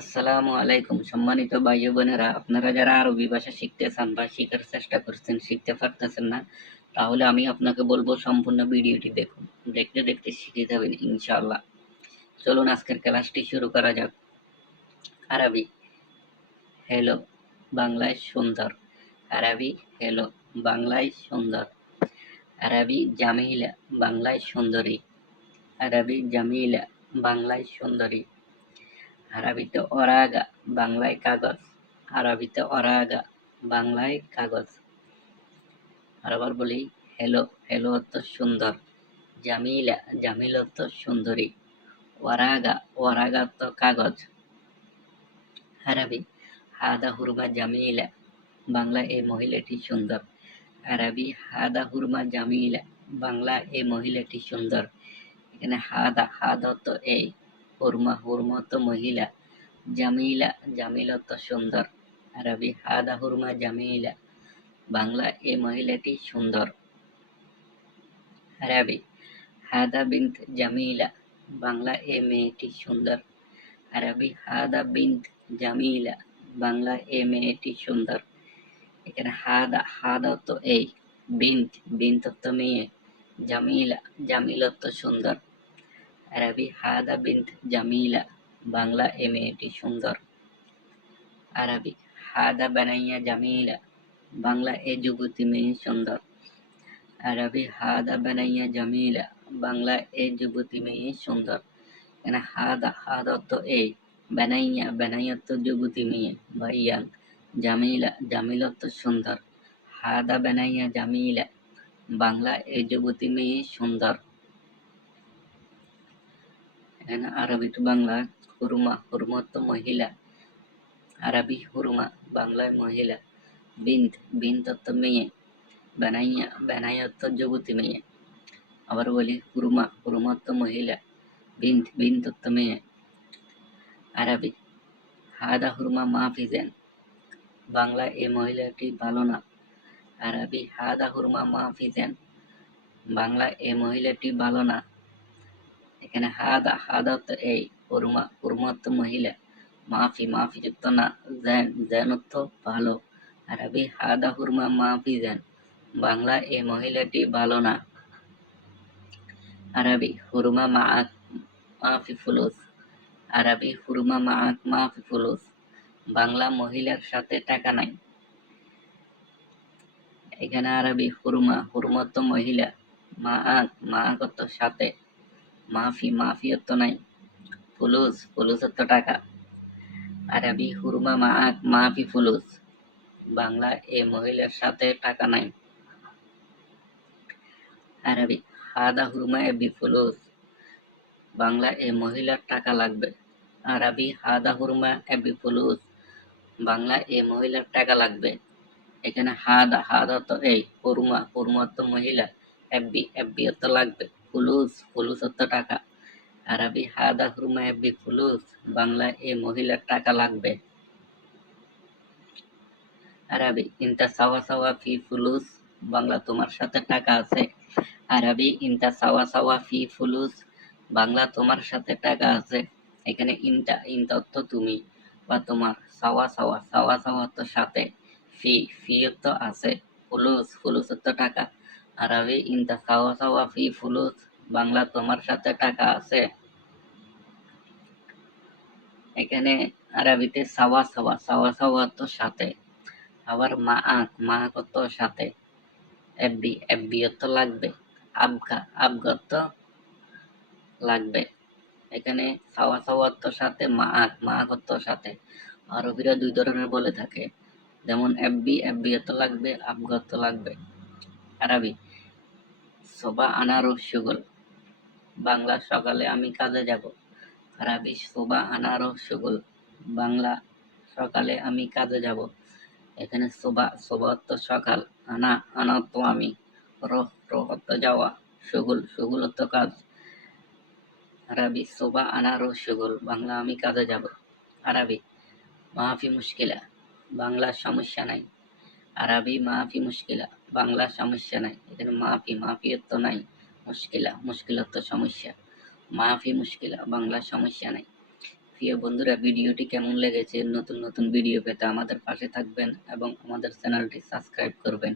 আসসালামু আলাইকুম সম্মানিত ভাই ও বোনেরা, আপনারা যারা আরবি ভাষা শিখতে চান বা শেখার চেষ্টা করছেন, শিখতে পারতেছেন না, তাহলে আমি আপনাকে বলবো সম্পূর্ণ ভিডিওটি দেখুন। দেখতে দেখতে শিখে যাবেন ইনশাআল্লাহ। চলুন আজকের ক্লাসটি শুরু করা যাক। আরবি হ্যালো, বাংলায় সুন্দর। আরবি হ্যালো, বাংলায় সুন্দর। আরবি জামিলা, বাংলায় সুন্দরী। আরবি জামিলা, বাংলায় সুন্দরী। আরবিতে ওরাগা, বাংলায় কাগজ। আরবিতে ওরাগা, বাংলায় কাগজ। আরেকবার বলি, হ্যালো, হ্যালো অর্থ সুন্দর। জামিলা, জামিল অর্থ সুন্দরী। ওরাগা, ওরাগা অর্থ কাগজ। আরবি হাদা হুরমা জামিলা, বাংলা এই মহিলাটি সুন্দর। আরবি হাদা হুরমা জামিলা, বাংলা এই মহিলাটি সুন্দর। এখানে হাদা, হাদা অর্থ এই। হুরমা, হুরমা অর্থ মহিলা। জামিলা, জামিল অর্থ সুন্দর। আরবি হাদা হুরমা জামিলা, বাংলা এই মহিলাটি সুন্দর। আরবি হাদা বিনত জামিলা, বাংলা এই মেয়েটি সুন্দর। আরবি হাদা বিনত জামিলা, বাংলা এই মেয়েটি সুন্দর। এখানে হাদা, হাদা অর্থ এই। বিন্ত, বিন্ত অর্থ মেয়ে। জামিলা, জামিল অর্থ সুন্দর। আরবি হাদা বিনত জামিলা, বাংলা এই মেয়েটি সুন্দর। আরবি হাদা বানাইয়া জামিলা, বাংলা এ যুবতী মেয়ে সুন্দর। আরবি হাদা বানাইয়া জামিলা, বাংলা এ যুবতী মেয়ে সুন্দর। এখানে হাদা, হাদা অর্থ এই। বানাইয়া, বানাইয়া অর্থ যুবতী মেয়ে বা ইয়াং। জামিলা, জামিল অর্থ সুন্দর। হাদা বানাইয়া জামিলা, বাংলা এ যুবতী মেয়ে সুন্দর। এখানে আরবি টু বাংলা হুরমা, হুরমা অর্থ মহিলা। আরবি হুরমা, বাংলায় মহিলা। বিন্ত, বিন্ত অর্থ মেয়ে। বানাইয়া, বানাইয়া অর্থ যুবতী মেয়ে। আবার বলি, হুরমা, হুরমা অর্থ মহিলা। বিন্ত, বিন্ত অর্থ মেয়ে। আরবি হাদা হুরমা মাহফিজেন, বাংলা এই মহিলাটি ভালো না। আরবি হাদা হুরমা মাহফিজেন, বাংলা এই মহিলাটি ভালো না। এখানে হাদা, হাদা অর্থ এই। হুরমা, হুরমা অর্থ মহিলা। মাফি, মাফি যুক্ত না। জেন, জেন অর্থ ভালো। আরবি হাদা হুরমা মাহফিজেন, বাংলা এই মহিলাটি ভালো না। আরবি হুরমা মাআক মাফি ফুলুস। আরবি হুরমা মাআক মাফি ফুলুস, বাংলা মহিলার সাথে টাকা নাই। এখানে আরবি হুরমা, হুরমা অর্থ মহিলা। মাআক, মাআক অর্থ সাথে। মাফি, মাফি অর্থ নাই। ফুলুস, ফুলুস অর্থ টাকা। আরবি হুরমা মাআক মাফি ফুলুস, বাংলা এ মহিলার সাথে টাকা নাই। আরবি হাদা হুরমা এবি ফুলুস, বাংলা এ মহিলার টাকা লাগবে। আরবি হাদা হুরমা এবি ফুলুস, বাংলা এ মহিলার টাকা লাগবে। এখানে হাদা, হাদা অর্থ এই। হুরমা, হুরমা অর্থ মহিলা। এবি, এবি অর্থ লাগবে। ফুলুস, ফুলুস অর্থ টাকা। আরবি হাদা হুরমা এবি ফুলুস, বাংলা এ মহিলার টাকা লাগবে। আরবি ইনতা সাওয়া সাওয়া ফি ফুলুস, বাংলা তোমার সাথে টাকা আছে। আরবি ইনতা সাওয়া সাওয়া ফি ফুলুস, বাংলা তোমার সাথে টাকা আছে। এখানে ইনতা, ইনতা অর্থ তুমি বা তোমার। সাওয়া সাওয়া, সাওয়া সাওয়া অর্থ সাথে। ফি, ফি অর্থ আছে। ফুলুস, ফুলুস অর্থ টাকা। আরবি ইনতা সাওয়া সাওয়া ফি ফুলুস, বাংলা তোমার সাথে টাকা আছে। এখানে আরবিতে সাওয়া সাওয়া, সাওয়া সাওয়া অর্থ সাথে। আবার মাআক, মাআক অর্থ সাথে। এফবি, এফবি অর্থ লাগবে। আবগা, আবগা অর্থ লাগবে। এখানে সাওয়া সাওয়া অর্থ সাথে, মাআক, মাআক অর্থ সাথে। আরবিরা দুই ধরনের বলে থাকে, যেমন এফবি, এফবি অর্থ লাগবে, আবগা অর্থ লাগবে। আরবি সোবা আনারু শুগল, বাংলা সকালে আমি কাজে যাব। আরবি সোবা আনারু শুগল, বাংলা সকালে আমি কাজে যাব। এখানে সোবা, সোবা অর্থ সকাল। আনা, আনা অর্থ আমি। রহ, রহ অর্থ যাওয়া। শুগুল, শুগুল অর্থ কাজ। আরবি সোবা আনা রহ শুগুল, বাংলা আমি কাজে যাব। আরবি মাফি মুশকিলা, বাংলা সমস্যা নাই। আরবি মাফি মুশকিলা, বাংলা সমস্যা নাই। এখানে মাফি, মাফি অর্থ নাই। মুশকিলা, মুশকিল অর্থ সমস্যা। মাফি মুশকিলা, বাংলা সমস্যা নাই। প্রিয় বন্ধুরা, ভিডিওটি কেমন লেগেছে? নতুন নতুন ভিডিও পেতে আমাদের পাশে থাকবেন এবং আমাদের চ্যানেলটি সাবস্ক্রাইব করবেন।